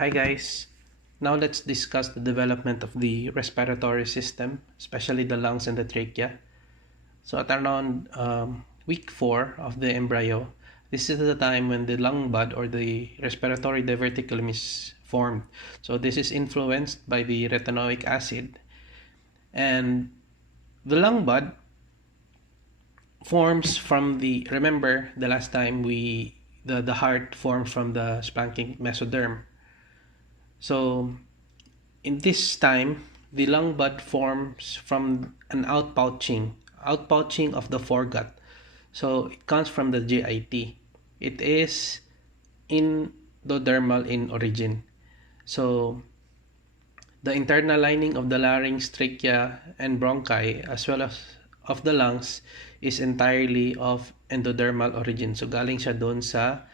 Hi guys, now let's discuss the development of the respiratory system, especially the lungs and the trachea. So at around week 4 of the embryo, this is the time when the lung bud or the respiratory diverticulum is formed. So this is influenced by the retinoic acid, and the lung bud forms from remember the last time the heart formed from the splanchnic mesoderm. So in this time, the lung bud forms from an outpouching of the foregut. So it comes from the GIT. It is endodermal in origin. So the internal lining of the larynx, trachea, and bronchi, as well as of the lungs, is entirely of endodermal origin. So galing siya doon sa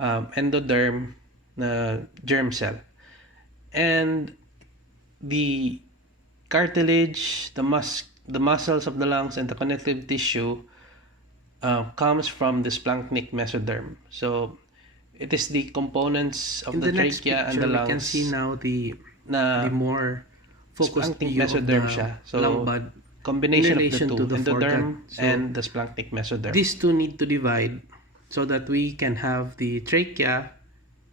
endoderm na germ cell. And the cartilage, the muscles of the lungs, and the connective tissue comes from the splanchnic mesoderm. So it is the components of the trachea and the lungs. We can see now the more focused splanchnic view mesoderm of the siya. So lung bud combination in of the relation two, to the endoderm foregut. So and the splanchnic mesoderm. these two need to divide so that we can have the trachea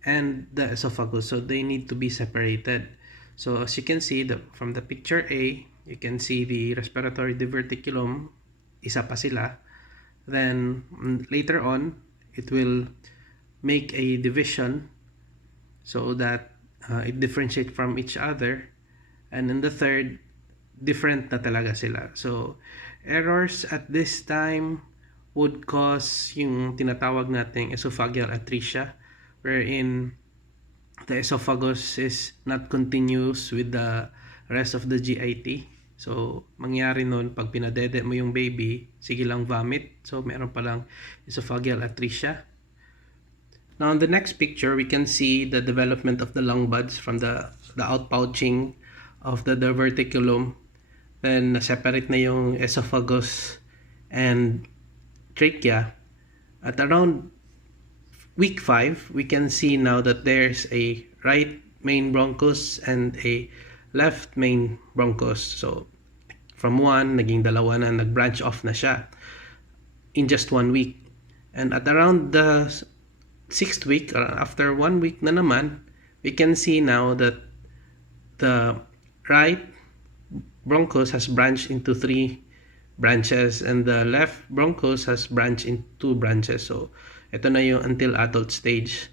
and the esophagus. So they need to be separated. So as you can see from the picture A, you can see the respiratory diverticulum, isa pa sila. Then later on, it will make a division so that it differentiates from each other. And in the third, different na talaga sila. So errors at this time would cause yung tinatawag nating esophageal atresia, wherein the esophagus is not continuous with the rest of the GIT. So, mangyari nun, pag pinadede mo yung baby, sige lang vomit. So, meron palang esophageal atresia. Now, in the next picture, we can see the development of the lung buds from the outpouching of the diverticulum. Then, separate na yung esophagus and trachea. At around week 5, we can see now that there's a right main bronchus and a left main bronchus. So, from 1, naging 2 na, nag-branch off na siya in just 1 week. And at around the 6th week, or after 1 week na naman, we can see now that the right bronchus has branched into 3 branches and the left bronchus has branched in 2 branches. So, ito na yung until adult stage.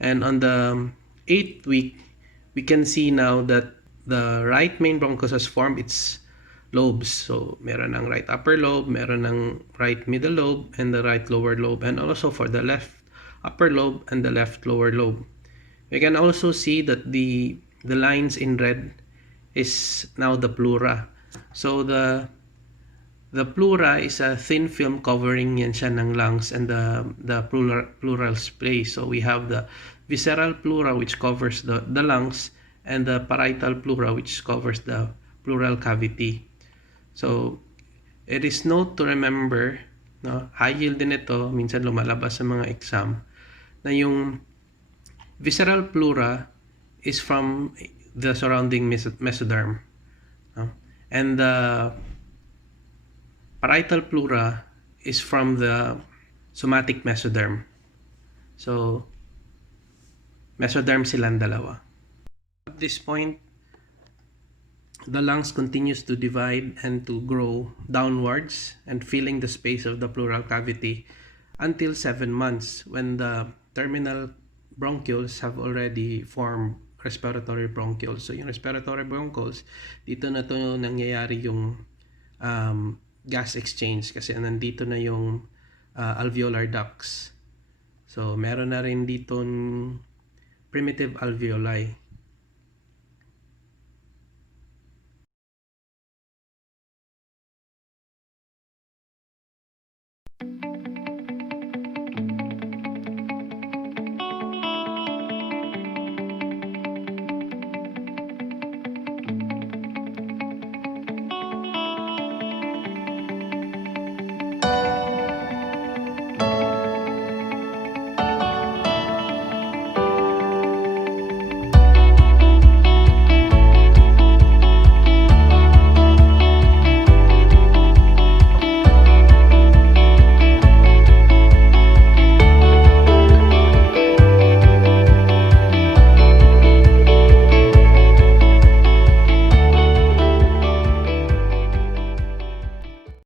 And on the 8th week, we can see now that the right main bronchus has formed its lobes. So, meron ng right upper lobe, meron ng right middle lobe, and the right lower lobe. And also for the left upper lobe and the left lower lobe. We can also see that the lines in red is now the pleura. So, the pleura is a thin film covering yan siya ng lungs and the pleural space. So we have the visceral pleura which covers the lungs and the parietal pleura which covers the pleural cavity. So it is note to remember, no, high yield din ito, minsan lumalabas sa mga exam, na yung visceral pleura is from the surrounding mesoderm. No? And the parietal pleura is from the somatic mesoderm. So, mesoderm silang dalawa. At this point, the lungs continues to divide and to grow downwards and filling the space of the pleural cavity until 7 months when the terminal bronchioles have already formed respiratory bronchioles. So, yung respiratory bronchioles, dito na to nangyayari yung gas exchange kasi nandito na yung alveolar ducts. So, meron na rin dito primitive alveoli.